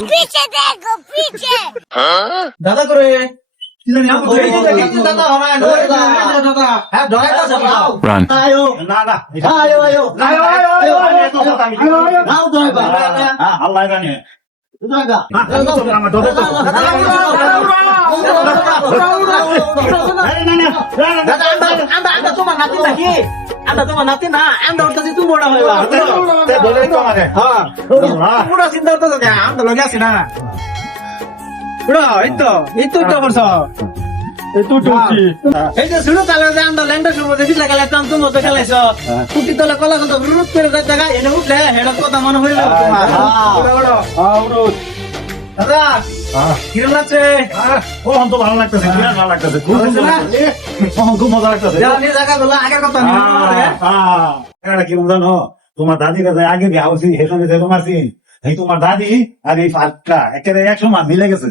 पीछे देखो पीछे দাদা করে দাদা হ্যাঁ ধরাই তো Run. আয়ো না না আয়ো আয়ো নাও ধরাইবা আল্লাহ জানে ধরাইবা দাদা আমরা তোমার নাতি নাকি আমরা তোমার নাতি না আমরা উঠতেছি তুমি বড় হইবা হ্যাঁ পুরো চিন্তা করতে না আমরা লগে আছি না পুরো এই তো করছ এই যে শুরু কালে যে আমরা ল্যান্ডার শুরু করতে দিলা কালে তুমি মতো খেলাইছ কুটি তলে কলা কত রুট করে যাই জায়গা এনে উঠলে হেড কথা মনে হইলো তোমার দাদা কিরম লাগছে তো ভালো লাগতেছে বিরাট ভালো লাগতেছে খুব খুব মজা লাগতেছে জানি জায়গাগুলো আগের কথা এটা কি জানো তোমার দাদির কাছে আগে বিয়া হয়েছি সেখানে যে তোমার এই তোমার দাদি আর এই ফাঁকটা একেবারে এক সময় মিলে গেছে